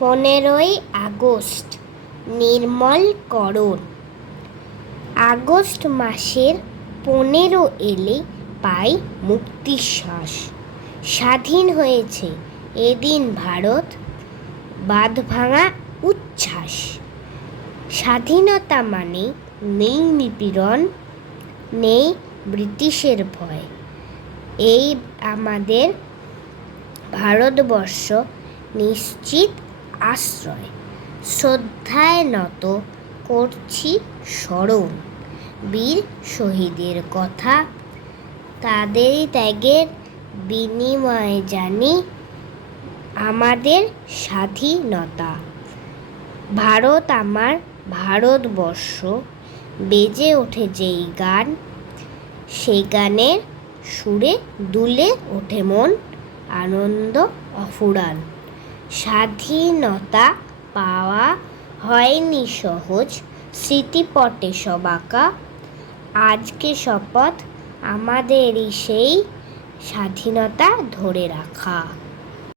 15ই August নির্মলকরণ। August মাসের 15 এলে পাই মুক্তিশ্বাস। স্বাধীন হয়েছে এদিন ভারত, বাঁধভাঙা উচ্ছ্বাস। স্বাধীনতা মানে নেই নিপীড়ন, নেই ব্রিটিশের ভয়। এই আমাদের ভারতবর্ষ নিশ্চিত আশ্রয়। শ্রদ্ধায় নত করছি স্মরণ বীর শহীদের কথা। তাদের ত্যাগের বিনিময়ে জানি আমাদের স্বাধীনতা। ভারত আমার ভারতবর্ষ, বেজে ওঠে যেই গান, সেই গানের সুরে দুলে ওঠে মন, আনন্দ অফুরান। স্বাধীনতা পাওয়া হয়নি সহজ, স্মৃতিপটে সব আঁকা। আজকে শপথ আমাদেরই সেই স্বাধীনতা ধরে রাখা।